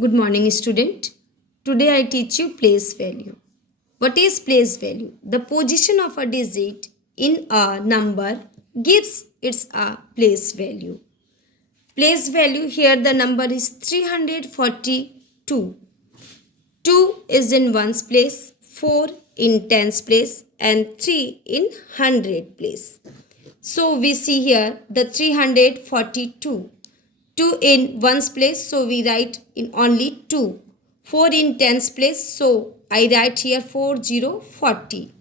Good morning, student. Today I teach you place value. What is place value? The position of a digit in a number gives its a place value. Place value here the number is 342. 2 is in ones place, 4 in tens place and 3 in hundred place. So we see here the 342. 2 in ones place, so we write in only 2. 4 in tens place, so I write here 4040.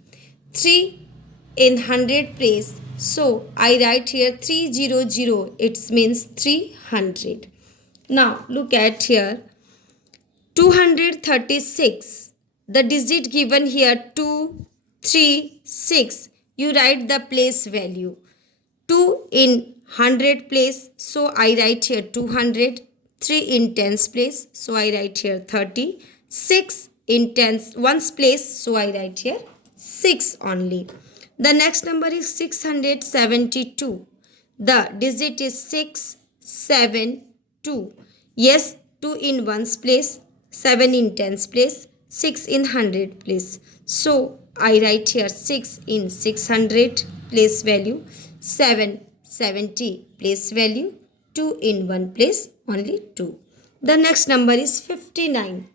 3 in hundred place, so I write here 300. It means 300. Now look at here 236. The digit given here 2, 3, 6. You write the place value. 2 in hundred place, so I write here 200. 3 in tens place, so I write here 30. 6 in tens ones place, so I write here 6 only. The next number is 672. The digit is 672. Yes, 2 in ones place, 7 in tens place, 6 in hundred place. So I write here 6 in 600 place value, 770 place value, 2 in one place, only 2. The next number is 59.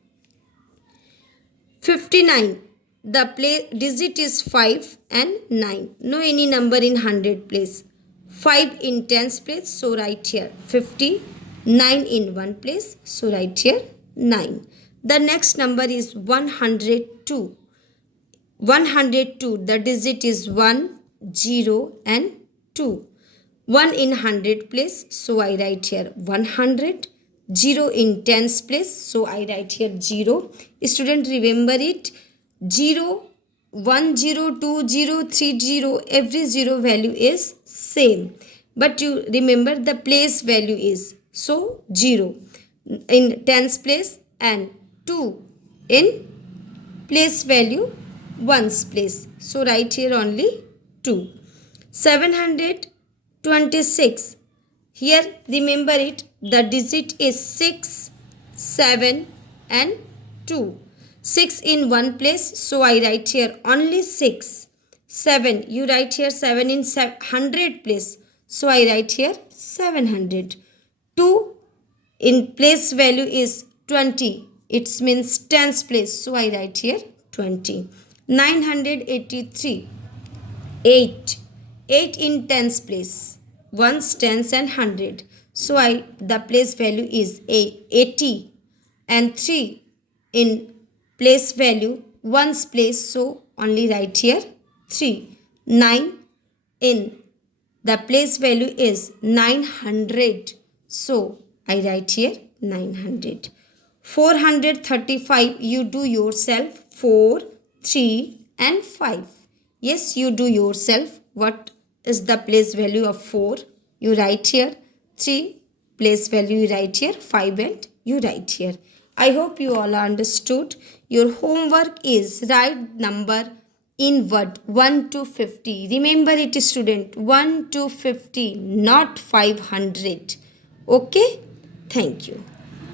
59. The digit is 5 and 9. No any number in hundred place. 5 in tens place, so write here 50. 9 in one place, so write here 9. The next number is 102. 102. The digit is 1, 0 and 2. 1 in hundred place, so I write here 100. 0 in tens place, so I write here 0. Student, remember it. 0, 1, 0, 2, 0, 3, 0. Every 0 value is same. But you remember the place value is. So 0 in tens place and 2 in place value ones place. So write here only 2. 726. Here remember it. The digit is 6, 7 and 2. 6 in one place. So I write here only 6. 7. You write here 7 in hundred place. So I write here 700. 2 in place value is 20. It means tens place. So I write here 20. 983. 8. 8 in tens place. Ones, tens and hundred. So the place value is 80. And 3 in place value ones place. So only write here 3. 9 in the place value is 900. So I write here 900. 435 you do yourself. 4, 3 and 5. Yes, you do yourself. What is the place value of 4? You write here 3. Place value you write here 5 and you write here. I hope you all understood. Your homework is write number in word 1 to 50. Remember it, student, 1 to 50, not 500. Okay? Thank you.